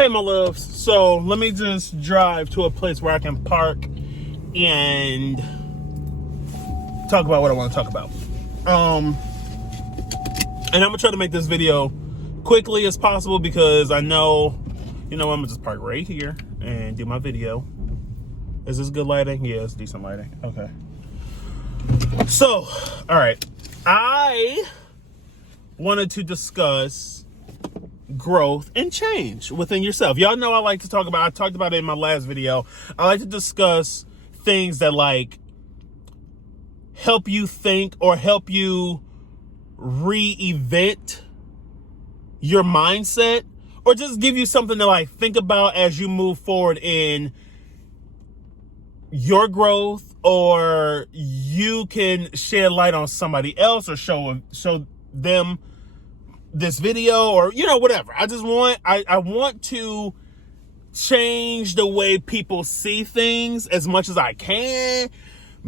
Hey, my loves. So let me just drive to a place where I can park and talk about what I want to talk about. And I'm gonna try to make this video quickly as possible because I know, I'm gonna just park right here and do my video. Is this good lighting? Yeah, it's decent lighting. Okay. So, all right. I wanted to discuss growth and change within yourself. Y'all know I talked about it in my last video. I like to discuss things that help you think or help you re-event your mindset, or just give you something to think about as you move forward in your growth, or you can shed light on somebody else or show them this video, or whatever. I want to change the way people see things as much as I can,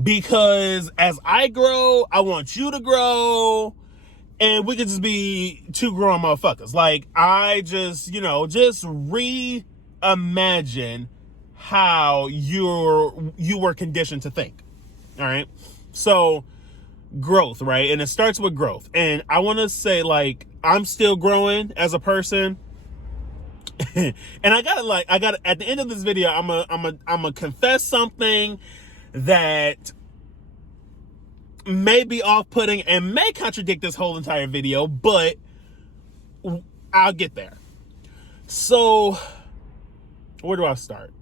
because as I grow, I want you to grow, and we could just be two grown motherfuckers. I just reimagine how you were conditioned to think. All right. So growth, right? And it starts with growth. And I want to say I'm still growing as a person. And I gotta at the end of this video, I'm gonna confess something that may be off-putting and may contradict this whole entire video, but I'll get there. So where do I start?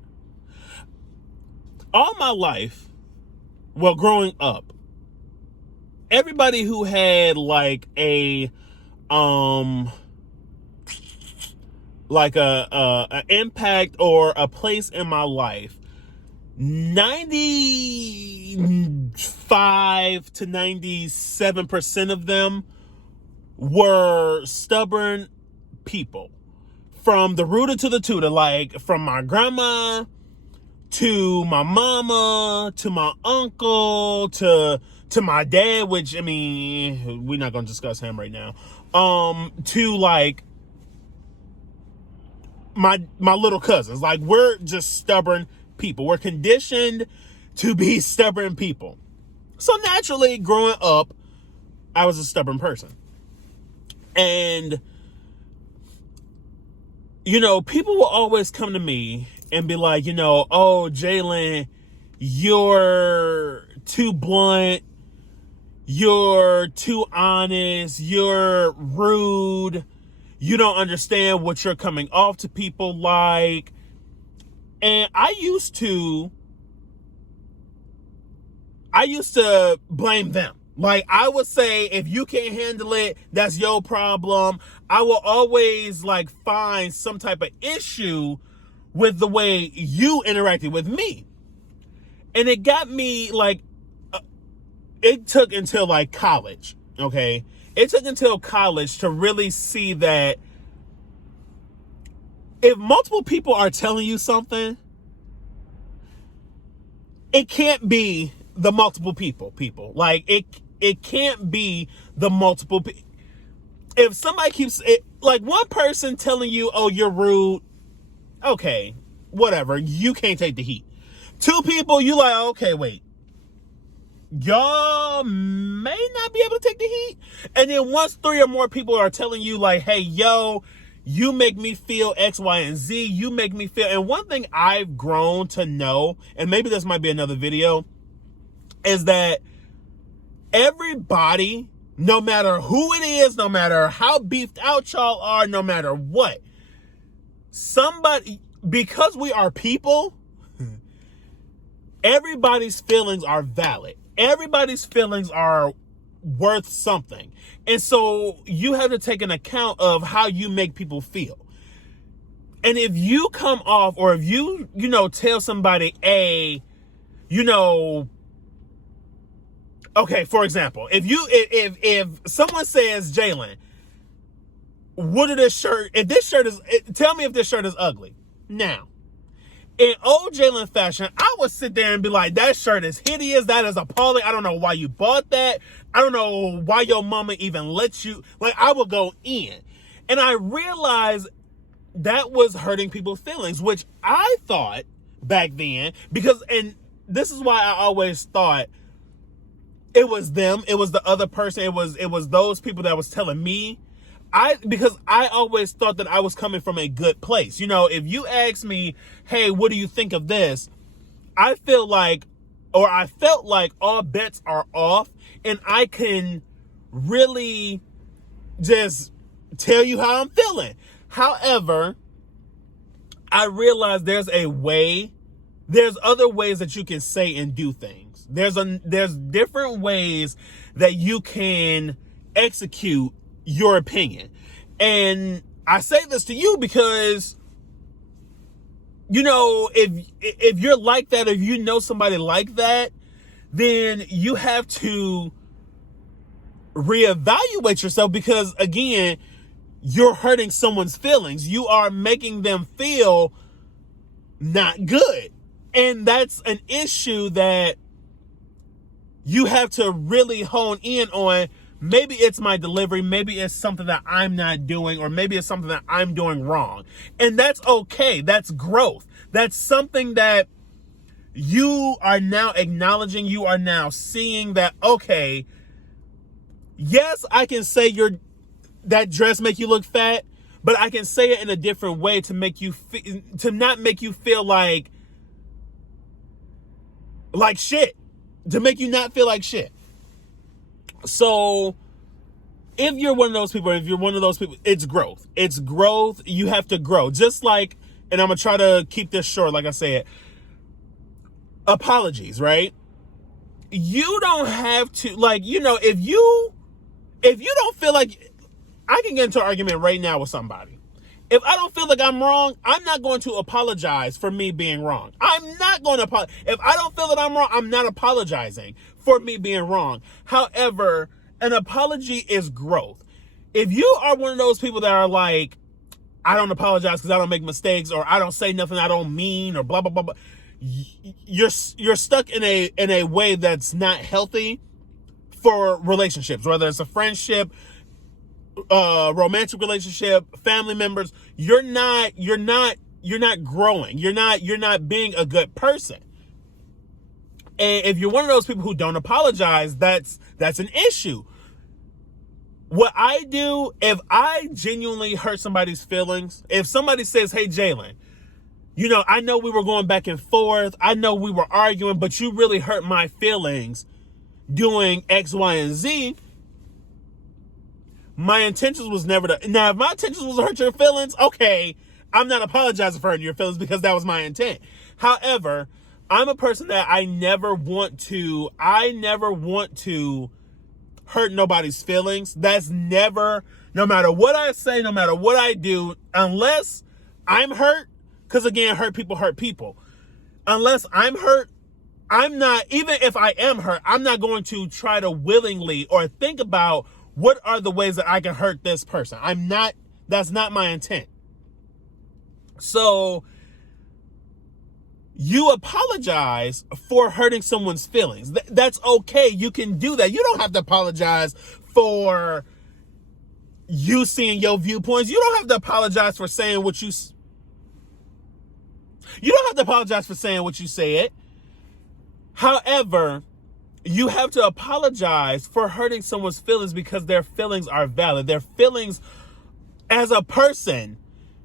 All my life, well, growing up, everybody who had an impact or a place in my life, 95 to 97% of them were stubborn people. From the rooter to the tutor, from my grandma to my mama to my uncle to my dad, which we're not gonna discuss him right now. To my little cousins. We're just stubborn people. We're conditioned to be stubborn people. So naturally, growing up, I was a stubborn person. And people will always come to me and be like, oh, Jalen, you're too blunt, you're too honest, you're rude, you don't understand what you're coming off to people like. And I used to blame them. I would say, if you can't handle it, that's your problem. I will always find some type of issue with the way you interacted with me. And it got me it took until college, okay? It took until college to really see that if multiple people are telling you something, it can't be the multiple people. It can't be the multiple people. If somebody keeps it, one person telling you, oh, you're rude, okay, whatever, you can't take the heat. Two people, you okay, wait, y'all may not be able to take the heat. And then once three or more people are telling you hey, yo, you make me feel X, Y, and Z, you make me feel. And one thing I've grown to know, and maybe this might be another video, is that everybody, no matter who it is, no matter how beefed out y'all are, no matter what, somebody, because we are people, everybody's feelings are valid. Everybody's feelings are worth something. And so you have to take an account of how you make people feel. And if you come off, or if you tell somebody okay, for example, if someone says, Jalen, if this shirt is, tell me if this shirt is ugly. Now, in old Jalen fashion, I would sit there and be like, that shirt is hideous. That is appalling. I don't know why you bought that. I don't know why your mama even let you. I would go in. And I realized that was hurting people's feelings, which I thought back then, and this is why I always thought it was them, it was the other person, it was those people that was telling me. Because I always thought that I was coming from a good place. You know, if you ask me, hey, what do you think of this? I felt like all bets are off, and I can really just tell you how I'm feeling. However, I realize there's other ways that you can say and do things. There's different ways that you can execute your opinion. And I say this to you because, you know, if you're like that, if you know somebody like that, then you have to reevaluate yourself, because again, you're hurting someone's feelings. You are making them feel not good. And that's an issue that you have to really hone in on. Maybe it's my delivery, maybe it's something that I'm not doing, or maybe it's something that I'm doing wrong. And that's okay. That's growth. That's something that you are now acknowledging. You are now seeing that, okay, yes, I can say that dress make you look fat, but I can say it in a different way to make you to not make you feel like shit, to make you not feel like shit. So if you're one of those people, it's growth. It's growth. You have to grow. Just like, and I'm going to try to keep this short, like I said, apologies, right? You don't have to, if you don't feel like, I can get into an argument right now with somebody. If I don't feel like I'm wrong, I'm not going to apologize for me being wrong. I'm not going to apologize. If I don't feel that I'm wrong, I'm not apologizing for me being wrong. However, an apology is growth. If you are one of those people that are like, I don't apologize because I don't make mistakes, or I don't say nothing I don't mean, or blah, blah, blah, blah, you're stuck in a way that's not healthy for relationships, whether it's a friendship, romantic relationship, family members. You're not growing. You're not being a good person. And if you're one of those people who don't apologize, that's an issue. What I do, if I genuinely hurt somebody's feelings, if somebody says, hey, Jalen, I know we were going back and forth, I know we were arguing, but you really hurt my feelings doing X, Y, and Z. My intentions was never to. Now, if my intentions was to hurt your feelings, okay, I'm not apologizing for hurting your feelings because that was my intent. However, I'm a person that I never want to hurt nobody's feelings. That's never, no matter what I say, no matter what I do, unless I'm hurt, because again, hurt people. Unless I'm hurt, I'm not, even if I am hurt, I'm not going to try to willingly or think about what are the ways that I can hurt this person. That's not my intent. So you apologize for hurting someone's feelings. That's okay. You can do that. You don't have to apologize for you seeing your viewpoints. You don't have to apologize for saying what you don't have to apologize for saying what you said. However, you have to apologize for hurting someone's feelings because their feelings are valid. Their feelings as a person,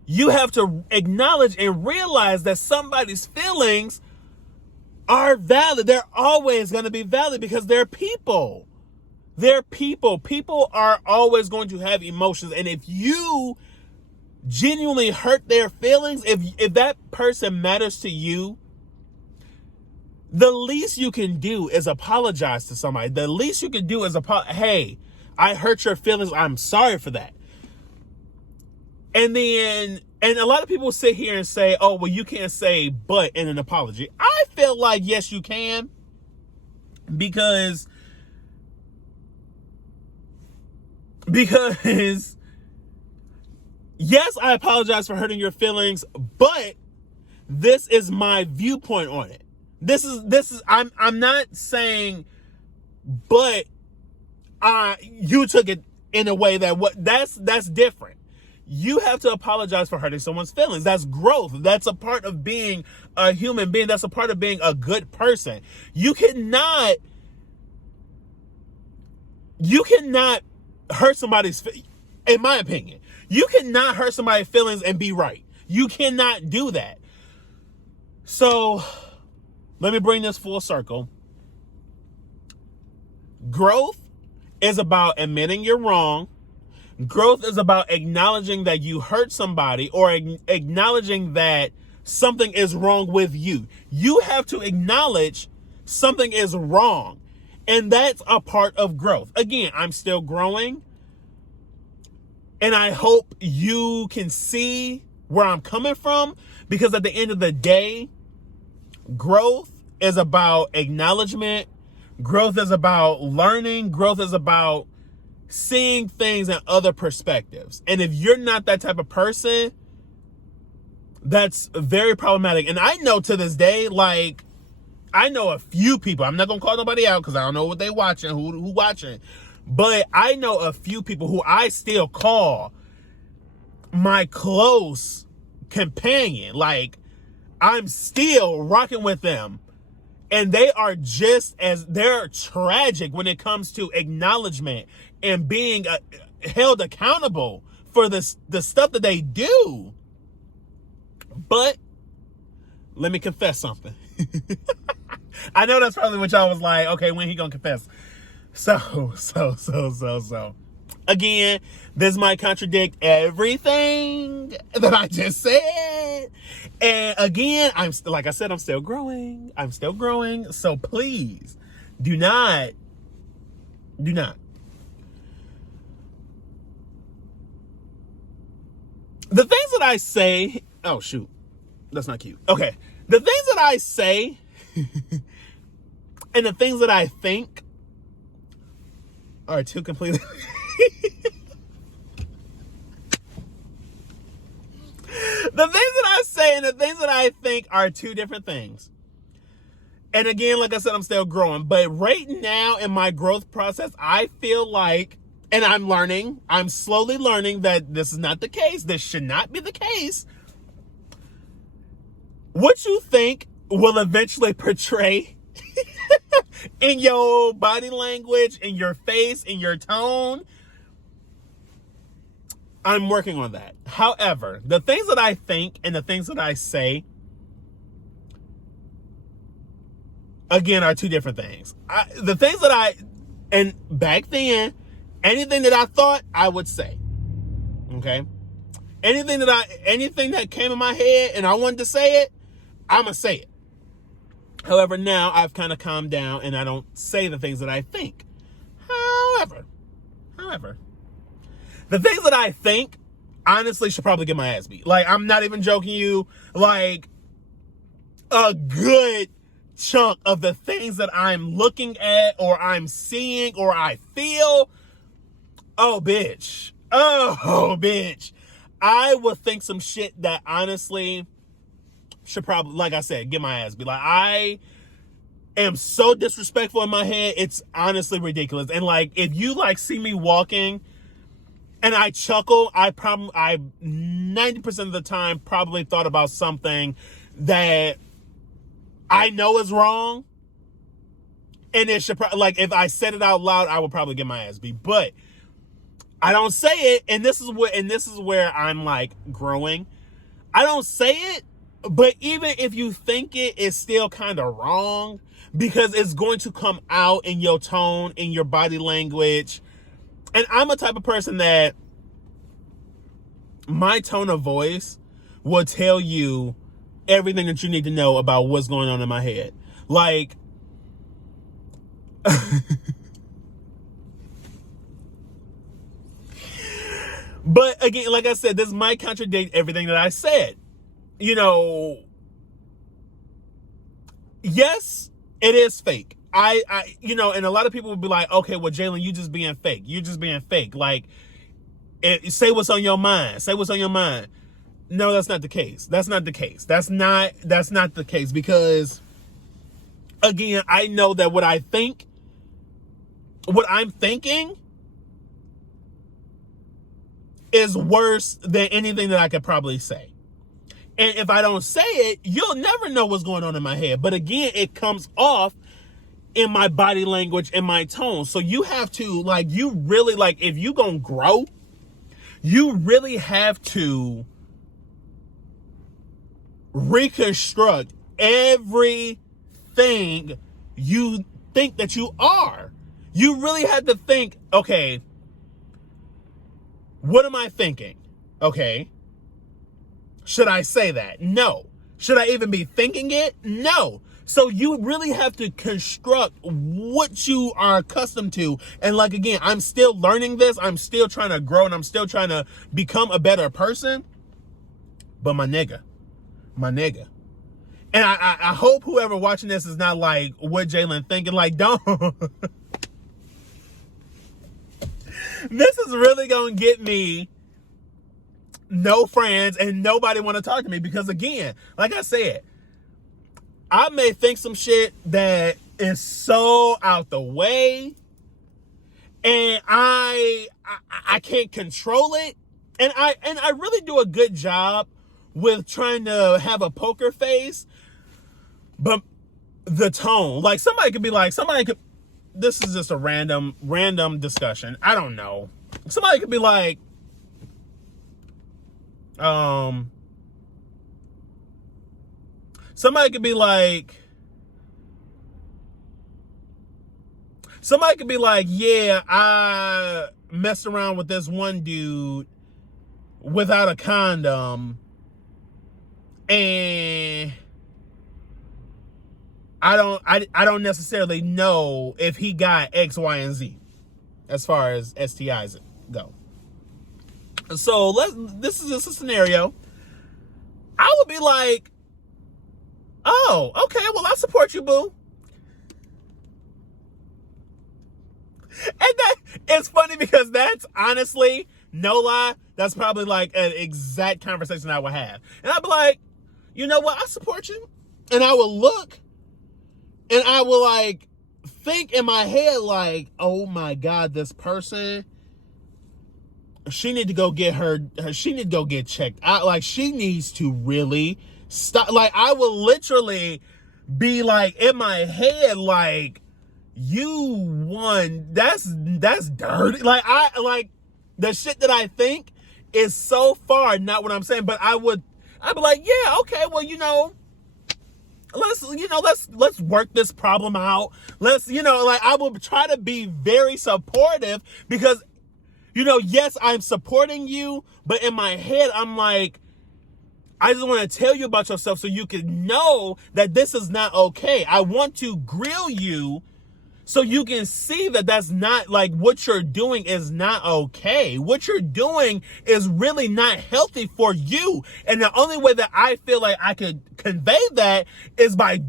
you have to acknowledge and realize that somebody's feelings are valid. They're always going to be valid because they're people. They're people. People are always going to have emotions. And if you genuinely hurt their feelings, if that person matters to you, the least you can do is apologize to somebody. The least you can do is hey, I hurt your feelings. I'm sorry for that. And a lot of people sit here and say, oh, well, you can't say but in an apology. I feel like, yes, you can. Because yes, I apologize for hurting your feelings, but this is my viewpoint on it. This is I'm not saying, but you took it in a way that's different. you have to apologize for hurting someone's feelings. That's growth. That's a part of being a human being. That's a part of being a good person. You cannot hurt somebody's, in my opinion, you cannot hurt somebody's feelings and be right. You cannot do that. So let me bring this full circle. Growth is about admitting you're wrong. Growth is about acknowledging that you hurt somebody, or acknowledging that something is wrong with you. You have to acknowledge something is wrong. And that's a part of growth. Again, I'm still growing. And I hope you can see where I'm coming from, because at the end of the day, growth is about acknowledgement. Growth is about learning. Growth is about seeing things in other perspectives. And if you're not that type of person, that's very problematic. And I know to this day, like, I know a few people, I'm not going to call nobody out because I don't know what they watching, who watching, but I know a few people who I still call my close companion. Like, I'm still rocking with them. And they are they're tragic when it comes to acknowledgement and being held accountable for the stuff that they do. But let me confess something. I know that's probably what y'all was like, okay, when he gonna confess? So. Again, this might contradict everything that I just said. And again, like I said, I'm still growing. So please do not. The things that I say, oh shoot, that's not cute. Okay. The things that I say and the things that I think are two completely the things that I say and the things that I think are two different things. And again, like I said, I'm still growing. But right now in my growth process, I feel like, and I'm slowly learning that this is not the case. This should not be the case. What you think will eventually portray in your body language, in your face, in your tone. I'm working on that. However, the things that I think and the things that I say, again, are two different things. The things that and back then, anything that I thought, I would say. Okay? Anything that came in my head and I wanted to say it, I'm going to say it. However, now I've kind of calmed down and I don't say the things that I think. However, the things that I think, honestly, should probably get my ass beat. Like, I'm not even joking you. Like, a good chunk of the things that I'm looking at or I'm seeing or I feel, oh, bitch. I would think some shit that honestly should probably, like I said, get my ass beat. Like, I am so disrespectful in my head. It's honestly ridiculous. And like, if you like see me walking and I chuckle, I 90% of the time probably thought about something that I know is wrong. And it should like, if I said it out loud, I would probably get my ass beat. But I don't say it, and this is where I'm like growing. I don't say it, but even if you think it, it's still kind of wrong, because it's going to come out in your tone, in your body language. And I'm a type of person that my tone of voice will tell you everything that you need to know about what's going on in my head. Like, but again, like I said, this might contradict everything that I said. You know, yes, it is fake. You know, and a lot of people would be like, okay, well, Jalen, you just being fake. You're just being fake. Like, say what's on your mind. Say what's on your mind. No, that's not the case. That's not the case. That's not the case, because again, I know that what I'm thinking is worse than anything that I could probably say. And if I don't say it, you'll never know what's going on in my head. But again, it comes off in my body language and my tone. So you have to, like, you really, like, if you gonna grow, you really have to reconstruct everything you think that you are. You really have to think, okay, what am I thinking? Okay. Should I say that? No. Should I even be thinking it? No. So you really have to construct what you are accustomed to. And like, again, I'm still learning this. I'm still trying to grow and I'm still trying to become a better person. But my nigga. And I hope whoever watching this is not like, what Jalen thinking? Like, don't. This is really going to get me no friends and nobody want to talk to me because, again, like I said, I may think some shit that is so out the way and I can't control it. And I really do a good job with trying to have a poker face, but the tone, like somebody could, this is just a random discussion. I don't know. Somebody could be like, somebody could be like, yeah, I messed around with this one dude without a condom and I don't necessarily know if he got X, Y, and Z as far as STIs go. So this is just a scenario. I would be like, oh, okay, well, I support you, boo. And it's funny because that's honestly, no lie, that's probably like an exact conversation I would have. And I'd be like, you know what, I support you. And I will look and I will like think in my head like, oh my God, this person, she need to go get she need to go get checked out. Like, she needs to really stop. Like, I will literally be like in my head, like, you won. That's dirty. Like the shit that I think is so far not what I'm saying, but I'd be like, yeah, okay, well, let's work this problem out. Let's, like, I will try to be very supportive because, yes, I'm supporting you, but in my head, I'm like, I just want to tell you about yourself so you can know that this is not okay. I want to grill you so you can see that that's not, like, what you're doing is not okay. What you're doing is really not healthy for you. And the only way that I feel like I could convey that is by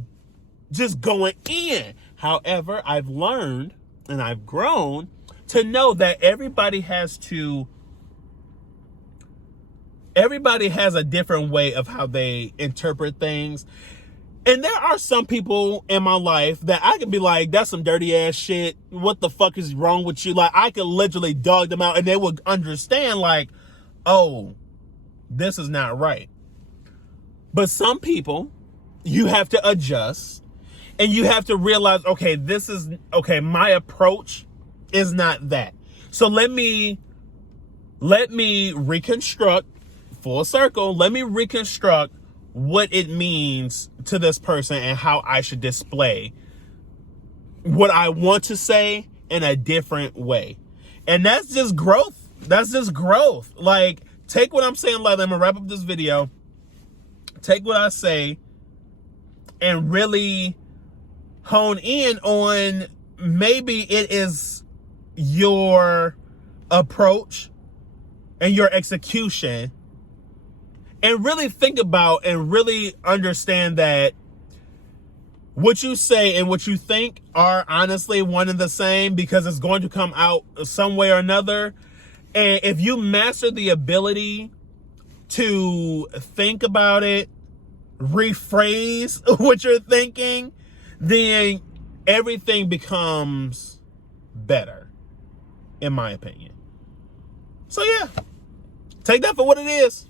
just going in. However, I've learned and I've grown to know that everybody has a different way of how they interpret things. And there are some people in my life that I could be like, that's some dirty ass shit. What the fuck is wrong with you? Like, I could literally dog them out and they would understand, like, oh, this is not right. But some people, you have to adjust and you have to realize, okay, my approach is not that. So let me reconstruct, full circle, let me reconstruct what it means to this person and how I should display what I want to say in a different way. And that's just growth. Like, take what I'm saying, like, I'm gonna wrap up this video. Take what I say and really hone in on maybe it is your approach and your execution. And really think about and really understand that what you say and what you think are honestly one and the same, because it's going to come out some way or another. And if you master the ability to think about it, rephrase what you're thinking, then everything becomes better, in my opinion. So yeah. Take that for what it is.